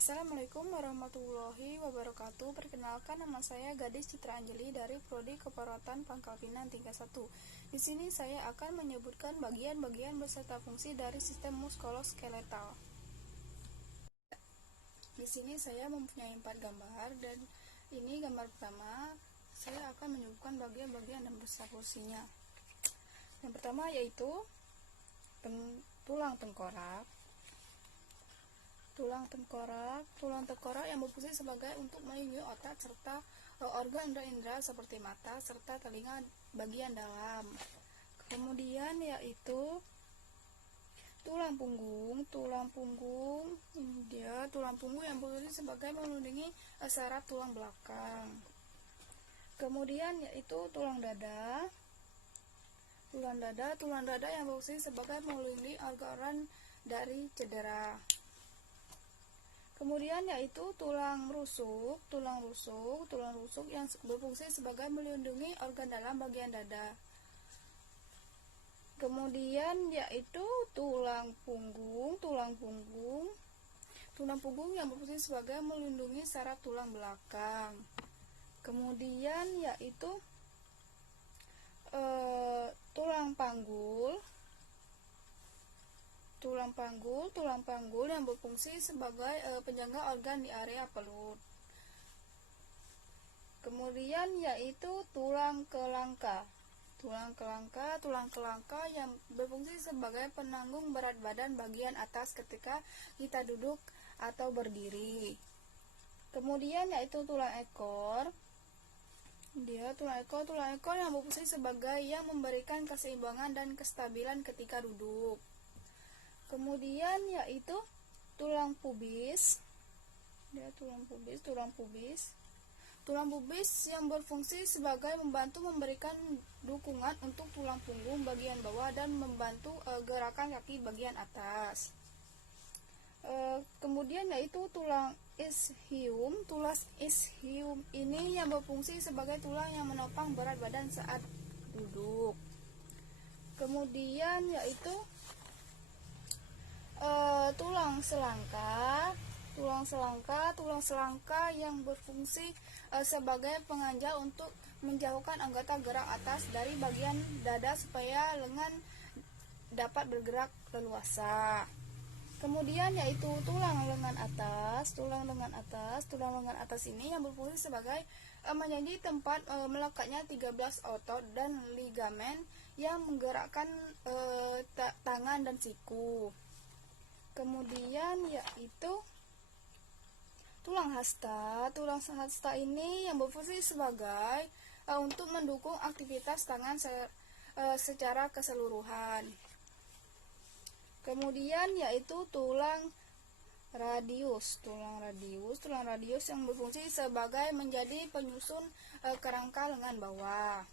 Assalamualaikum warahmatullahi wabarakatuh. Perkenalkan, nama saya Gadis Citra Anjeli dari Prodi Keperawatan Pangkal Pinang tingkat 1. Di sini saya akan menyebutkan bagian-bagian beserta fungsi dari sistem muskuloskeletal. Di sini saya mempunyai 4 gambar, dan ini gambar pertama. Saya akan menyebutkan bagian-bagian dan beserta fungsinya. Yang pertama yaitu tulang tengkorak. Tulang tengkorak yang berfungsi sebagai untuk melindungi otak serta organ indera seperti mata serta telinga bagian dalam. Kemudian yaitu tulang punggung. Ini dia tulang punggung yang berfungsi sebagai melindungi saraf tulang belakang. Kemudian yaitu tulang dada. Tulang dada yang berfungsi sebagai melindungi organ dari cedera. Kemudian yaitu tulang rusuk yang berfungsi sebagai melindungi organ dalam bagian dada. Kemudian yaitu tulang punggung yang berfungsi sebagai melindungi saraf tulang belakang. Kemudian yaitu tulang panggul yang berfungsi sebagai penyangga organ di area perut. Kemudian yaitu tulang kelangka yang berfungsi sebagai penanggung berat badan bagian atas ketika kita duduk atau berdiri. Kemudian yaitu tulang ekor. Tulang ekor yang berfungsi sebagai yang memberikan keseimbangan dan kestabilan ketika duduk. Kemudian yaitu tulang pubis. Tulang pubis yang berfungsi sebagai membantu memberikan dukungan untuk tulang punggung bagian bawah dan membantu gerakan kaki bagian atas. Kemudian yaitu tulang ischium. Tulang ischium ini yang berfungsi sebagai tulang yang menopang berat badan saat duduk. Kemudian yaitu tulang selangka yang berfungsi sebagai penganjal untuk menjauhkan anggota gerak atas dari bagian dada supaya lengan dapat bergerak leluasa. Kemudian yaitu tulang lengan atas ini yang berfungsi sebagai menjadi tempat melekatnya 13 otot dan ligamen yang menggerakkan tangan dan siku. Kemudian yaitu tulang hasta. Tulang hasta ini yang berfungsi sebagai untuk mendukung aktivitas tangan secara keseluruhan. Kemudian yaitu tulang radius yang berfungsi sebagai menjadi penyusun kerangka lengan bawah.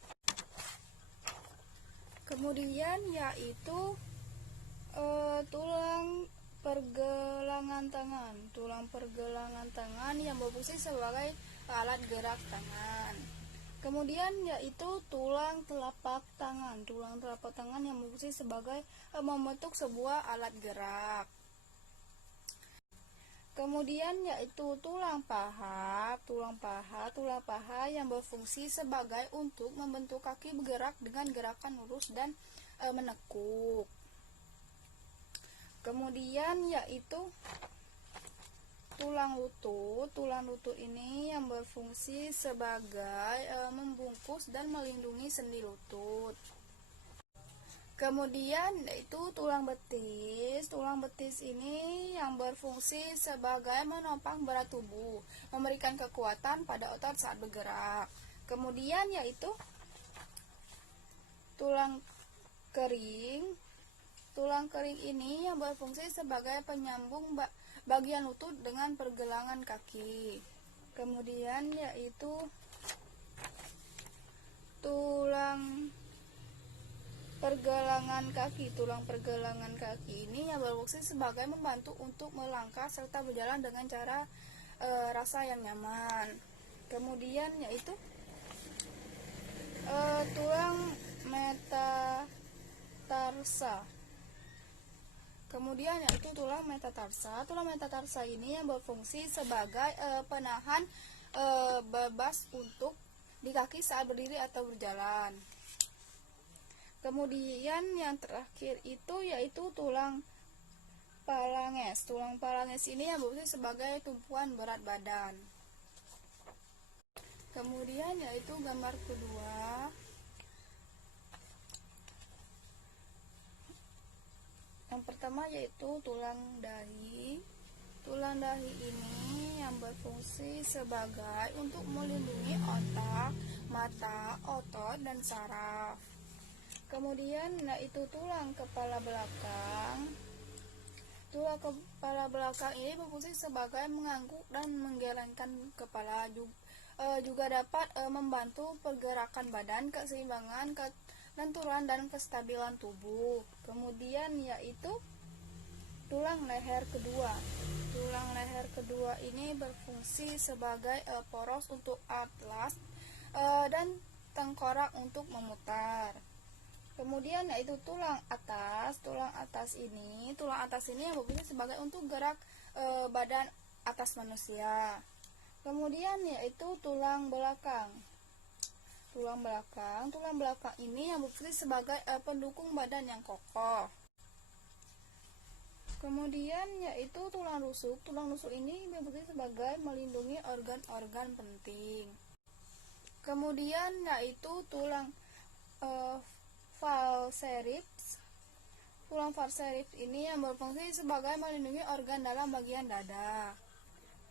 Kemudian yaitu tulang pergelangan tangan yang berfungsi sebagai alat gerak tangan. Kemudian yaitu tulang telapak tangan yang berfungsi sebagai membentuk sebuah alat gerak. Kemudian yaitu tulang paha yang berfungsi sebagai untuk membentuk kaki bergerak dengan gerakan lurus dan menekuk. Kemudian yaitu tulang lutut ini yang berfungsi sebagai membungkus dan melindungi sendi lutut. Kemudian yaitu tulang betis ini yang berfungsi sebagai menopang berat tubuh, memberikan kekuatan pada otot saat bergerak. Kemudian yaitu tulang kering ini yang berfungsi sebagai penyambung bagian lutut dengan pergelangan kaki. Kemudian yaitu tulang pergelangan kaki ini yang berfungsi sebagai membantu untuk melangkah serta berjalan dengan cara rasa yang nyaman. Kemudian yaitu tulang metatarsa Kemudian yaitu tulang metatarsa. Tulang metatarsa ini yang berfungsi sebagai penahan bebas untuk di kaki saat berdiri atau berjalan. Kemudian yang terakhir itu yaitu tulang phalanges. Tulang phalanges ini yang berfungsi sebagai tumpuan berat badan. Kemudian yaitu gambar kedua. Yang pertama yaitu tulang dahi. Tulang dahi ini yang berfungsi sebagai untuk melindungi otak, mata, otot, dan saraf. Kemudian yaitu tulang kepala belakang. Tulang kepala belakang ini berfungsi sebagai mengangguk dan menggelengkan kepala, juga dapat membantu pergerakan badan, keseimbangan, kelenturan, dan kestabilan tubuh. Kemudian yaitu tulang leher kedua. Tulang leher kedua ini berfungsi sebagai poros untuk atlas dan tengkorak untuk memutar. Kemudian yaitu tulang atas. Tulang atas ini yang berfungsi sebagai untuk gerak badan atas manusia. Kemudian yaitu tulang belakang. Tulang belakang ini yang berfungsi sebagai pendukung badan yang kokoh. Kemudian yaitu tulang rusuk. Tulang rusuk ini berfungsi sebagai melindungi organ-organ penting. Kemudian yaitu tulang falserifs. Tulang falserifs ini yang berfungsi sebagai melindungi organ dalam bagian dada.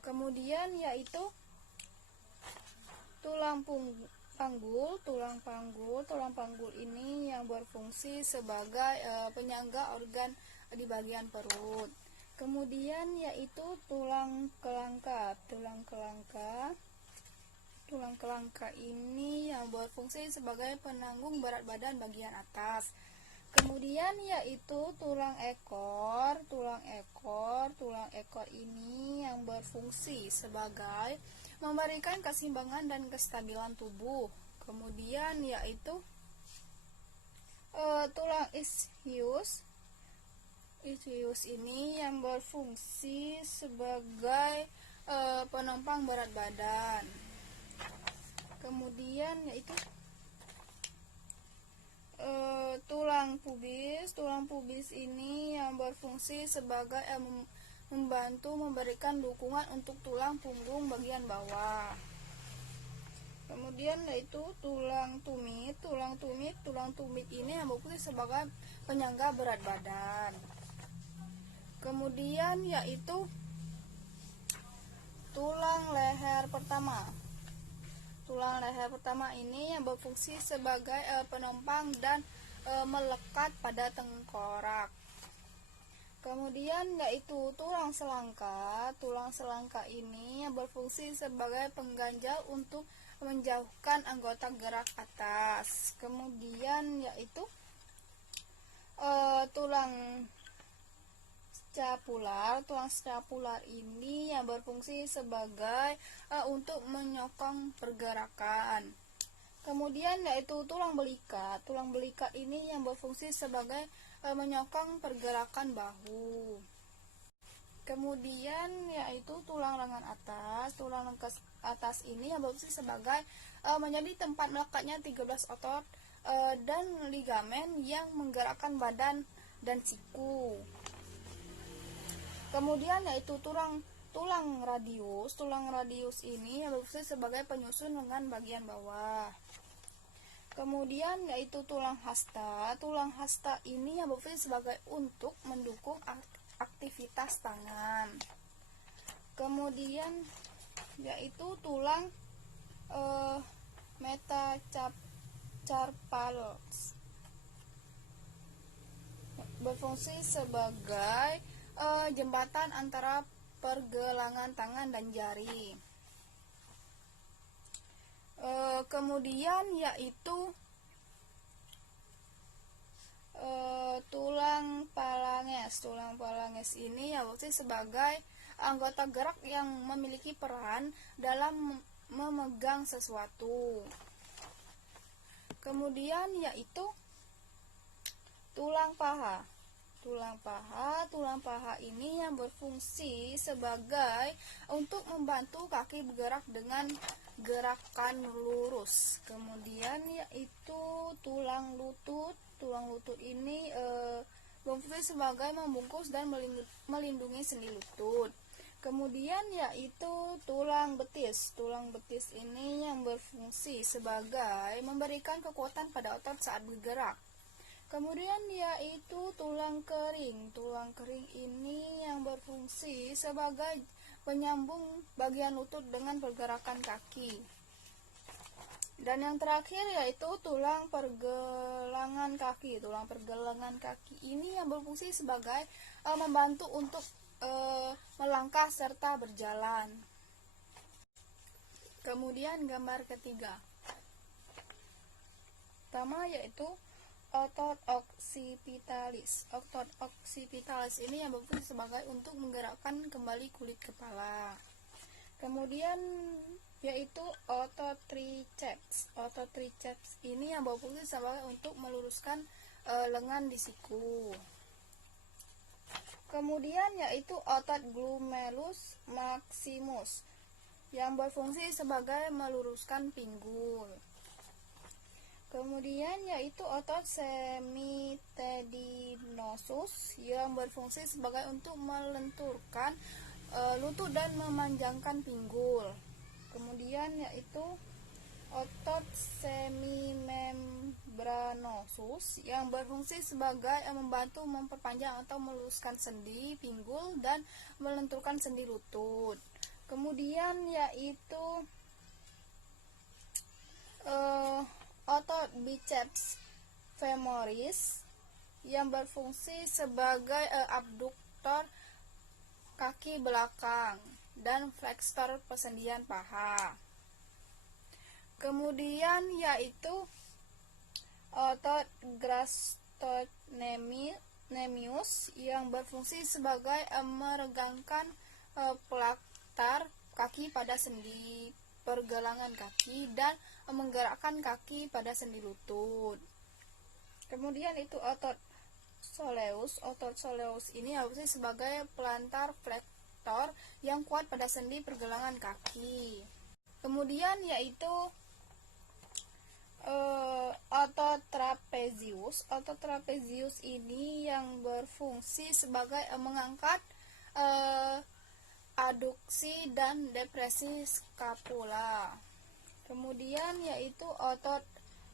Kemudian yaitu tulang panggul. Tulang panggul ini yang berfungsi sebagai penyangga organ di bagian perut. Kemudian yaitu tulang kelangka. Tulang kelangka ini yang berfungsi sebagai penanggung berat badan bagian atas. Kemudian yaitu tulang ekor. Tulang ekor ini yang berfungsi sebagai memberikan keseimbangan dan kestabilan tubuh. Kemudian yaitu tulang ischius. Ischius ini yang berfungsi sebagai penopang berat badan. Kemudian yaitu tulang pubis. Tulang pubis ini yang berfungsi sebagai membantu memberikan dukungan untuk tulang punggung bagian bawah. Kemudian yaitu tulang tumit. Tulang tumit ini yang berfungsi sebagai penyangga berat badan. Kemudian yaitu tulang leher pertama. Tulang leher pertama ini yang berfungsi sebagai penopang dan melekat pada tengkorak. Kemudian yaitu tulang selangka. Tulang selangka ini yang berfungsi sebagai pengganjal untuk menjauhkan anggota gerak atas. Kemudian yaitu tulang scapular. Tulang scapular ini yang berfungsi sebagai untuk menyokong pergerakan. Kemudian yaitu tulang belikat. Tulang belikat ini yang berfungsi sebagai menyokong pergerakan bahu. Kemudian yaitu tulang lengan atas. Tulang lengan atas ini yang berfungsi sebagai menjadi tempat melekatnya 13 otot dan ligamen yang menggerakkan badan dan siku. Kemudian yaitu tulang radius. Tulang radius ini yang berfungsi sebagai penyusun lengan bagian bawah. Kemudian yaitu tulang hasta. Tulang hasta ini yang berfungsi sebagai untuk mendukung aktivitas tangan. Kemudian yaitu tulang metacarpals berfungsi sebagai jembatan antara pergelangan tangan dan jari. Kemudian yaitu tulang phalanges. Tulang phalanges ini ya berfungsi sebagai anggota gerak yang memiliki peran dalam memegang sesuatu. Kemudian yaitu tulang paha. Tulang paha ini yang berfungsi sebagai untuk membantu kaki bergerak dengan gerakan lurus. Kemudian yaitu tulang lutut. Tulang lutut ini berfungsi sebagai membungkus dan melindungi sendi lutut. Kemudian yaitu tulang betis. Tulang betis ini yang berfungsi sebagai memberikan kekuatan pada otot saat bergerak. Kemudian yaitu tulang kering. Tulang kering ini yang berfungsi sebagai penyambung bagian lutut dengan pergerakan kaki. Dan yang terakhir yaitu tulang pergelangan kaki. Tulang pergelangan kaki ini yang berfungsi sebagai membantu untuk melangkah serta berjalan. Kemudian gambar ketiga. Pertama yaitu otot occipitalis. Otot occipitalis ini yang berfungsi sebagai untuk menggerakkan kembali kulit kepala. Kemudian yaitu otot triceps. Otot triceps ini yang berfungsi sebagai untuk meluruskan lengan di siku. Kemudian yaitu otot glomerulus maximus yang berfungsi sebagai meluruskan pinggul. Kemudian yaitu otot semitendinosus yang berfungsi sebagai untuk melenturkan lutut dan memanjangkan pinggul. Kemudian yaitu otot semimembranosus yang berfungsi sebagai membantu memperpanjang atau meluruskan sendi pinggul dan melenturkan sendi lutut. Kemudian yaitu otot biceps femoris yang berfungsi sebagai abduktor kaki belakang dan flexor persendian paha. Kemudian yaitu otot gastrocnemius yang berfungsi sebagai meregangkan pelaktar kaki pada sendi pergelangan kaki dan menggerakkan kaki pada sendi lutut. Kemudian itu otot soleus. Otot soleus ini berfungsi sebagai pelantar flektor yang kuat pada sendi pergelangan kaki. Kemudian yaitu otot trapezius. Otot trapezius ini yang berfungsi sebagai mengangkat aduksi dan depresi skapula. Kemudian yaitu otot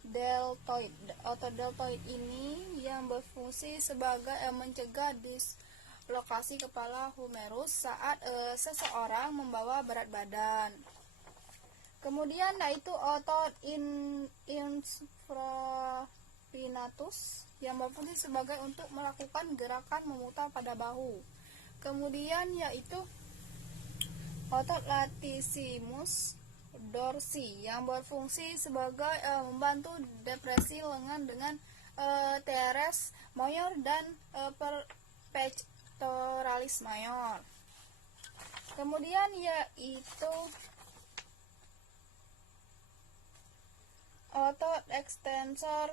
deltoid. Otot deltoid ini yang berfungsi sebagai mencegah dislokasi kepala humerus saat seseorang membawa berat badan. Kemudian yaitu otot infrapinatus yang berfungsi sebagai untuk melakukan gerakan memutar pada bahu. Kemudian yaitu otot latissimus dorsi yang berfungsi sebagai membantu depresi lengan dengan teres mayor dan pectoralis mayor. Kemudian yaitu otot extensor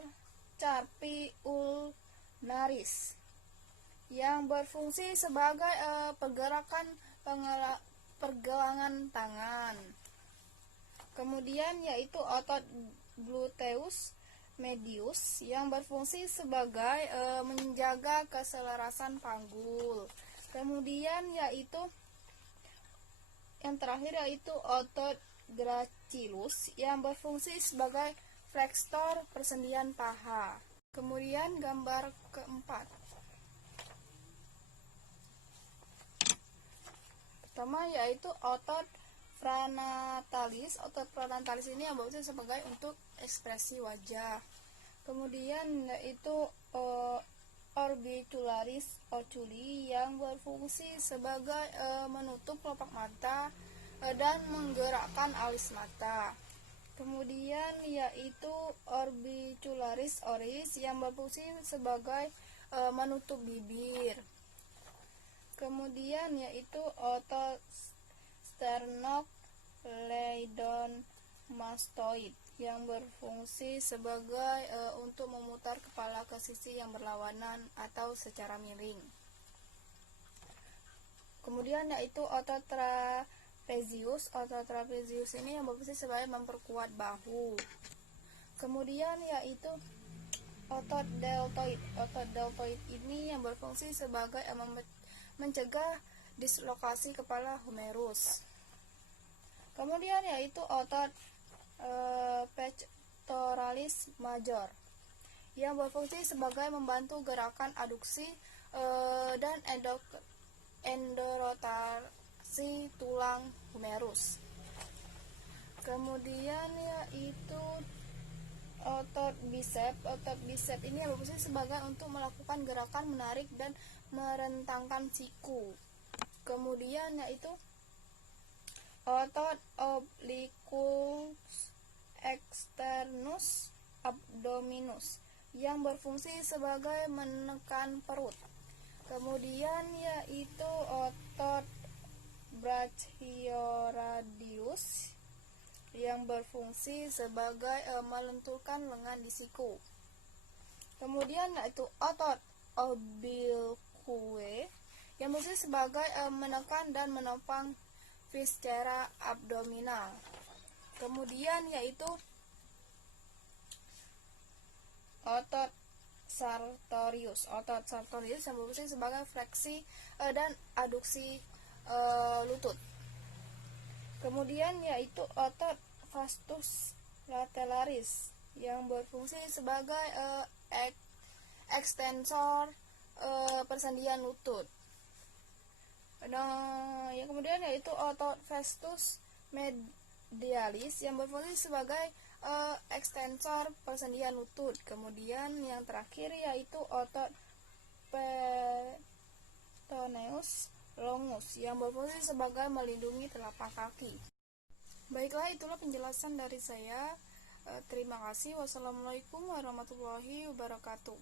carpi ulnaris yang berfungsi sebagai pergerakan pergelangan tangan. Kemudian yaitu otot gluteus medius yang berfungsi sebagai menjaga keselarasan panggul. Kemudian yaitu yang terakhir yaitu otot gracilis yang berfungsi sebagai flexor persendian paha. Kemudian gambar keempat. Pertama yaitu otot pranatalis. Otot pranatalis ini yang berfungsi sebagai untuk ekspresi wajah. Kemudian yaitu orbicularis oculi yang berfungsi sebagai menutup kelopak mata dan menggerakkan alis mata. Kemudian yaitu orbicularis oris yang berfungsi sebagai menutup bibir. Kemudian yaitu otot sternocleidomastoides mastoid yang berfungsi sebagai untuk memutar kepala ke sisi yang berlawanan atau secara miring. Kemudian yaitu otot trapezius. Otot trapezius ini yang berfungsi sebagai memperkuat bahu. Kemudian yaitu otot deltoid. Otot deltoid ini yang berfungsi sebagai mencegah dislokasi kepala humerus. Kemudian yaitu otot pectoralis major yang berfungsi sebagai membantu gerakan aduksi dan endorotasi tulang humerus. Kemudian yaitu otot bicep. Otot bicep ini yang berfungsi sebagai untuk melakukan gerakan menarik dan merentangkan siku. Kemudian yaitu otot obliquus externus abdominus yang berfungsi sebagai menekan perut. Kemudian yaitu otot brachioradius yang berfungsi sebagai melenturkan lengan di siku. Kemudian yaitu otot oblique yang berfungsi sebagai menekan dan menopang viscera abdominal. Kemudian yaitu otot sartorius. Otot sartorius yang berfungsi sebagai fleksi dan aduksi lutut. Kemudian yaitu otot vastus lataris yang berfungsi sebagai ekstensor persendian lutut. Nah, yang kemudian yaitu otot vastus medialis yang berfungsi sebagai ekstensor persendian lutut. Kemudian yang terakhir yaitu otot peroneus longus yang berfungsi sebagai melindungi telapak kaki. Baiklah, itulah penjelasan dari saya. Terima kasih. Wassalamualaikum warahmatullahi wabarakatuh.